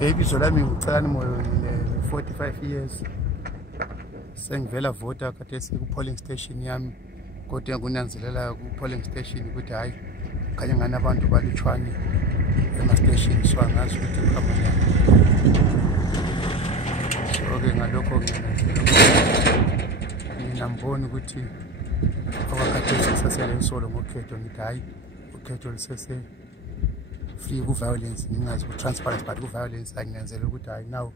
Ibizo lami nguCelani Moyo, 45 years. Sengivela vota khathesi ku polling station yami. Kodwa ngunanzelela ku polling station ukuthi hayi khanye ngani abantu balutshwane ema station swangazi ukuthi kuhamela. Okay, ngalokho nginambona ukuthi awakhathesi sasele isolo ngokhetho ngithi hayi ukhetho lisese free ku violence ngingazi ku transparent but ku violence anginenzela ukuthi hayi now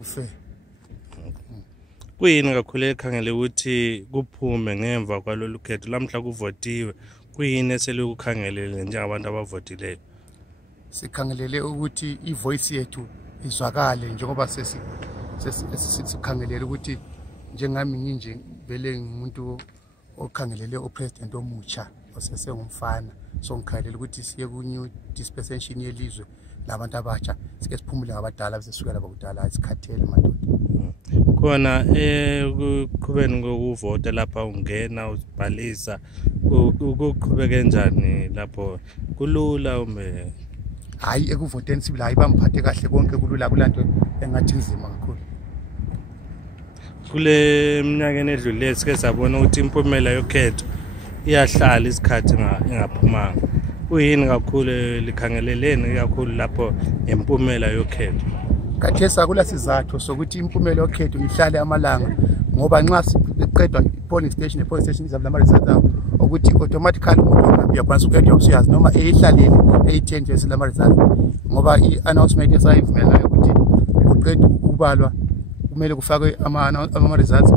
ufe. Kuyini kakhulu ekhangele ukuthi kuphume ngemva kwalolu khetho lamhla kuvotiwe? Kuyini eselukukhangelele njengabantu abavotileyo? Sikhangelele ukuthi ivoice yethu izwakale njengoba sikhangelele ukuthi njengami nginje vele ngumuntu okhangelele upresident omutsha osesengumfana, so ngikhangelela ukuthi siye ku new dispensation yelizwe labantu abatsha sike siphumule ngabadala bese sukela bakudala isikhathele madoda. Khona ukuqhubeni ngokuvota lapha ungena uzibhalisa ukuqhubeka kanjani lapho kulula ume? Hayi ekuvoteni sibila hayi bamphathe kahle konke kulula kulanto engathi nzima kakhulu. Kule minyaka edlule sike sabona ukuthi impumela yokhetho iyahlala isikhathi engaphumanga. Kuyini kakhulu likhangeleleni kakhulu lapho impumela yokhetho? Khathesi akula sizathu sokuthi impumela yokhetho ihlale amalanga ngoba nxa siqedwa polling station izaba lama results ukuthi automatically umuntu ongabiya kwanisa ukhetho usiyazi noma eyihlaleli eyi10 years lama results ngoba i-announcement esayivumelayo ukuthi uqedwe ukubalwa kumele kufakwe ama results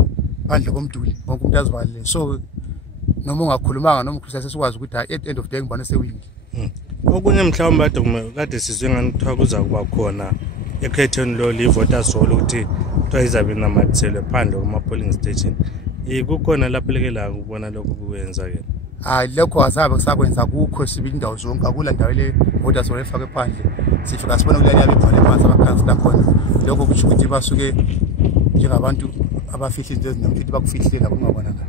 phandle komduli wonke umuntu azibalile, so noma ungakhulumanga noma ukhulisa sesikwazi ukuthi at end of the day ngibona sewingi. Okunye mhlawumbe kade sizwe ngani kuthiwa kuza kuba khona ekhethweni lo livota solo ukuthi kuthiwa izabe namathiselwe phandle kuma polling station. Kukhona lapho lekela ukubona lokho kuwenzakela? Lokho azabe kusakwenza kukho sibili indawo zonke, akula ndawo le vota solo efake phandle. Sifika sibona kuleli yabe khona emanzi abakhansela khona. Lokho kusho ukuthi basuke njengabantu abafihla izinto eziningi futhi bakufihlile kungabonakala.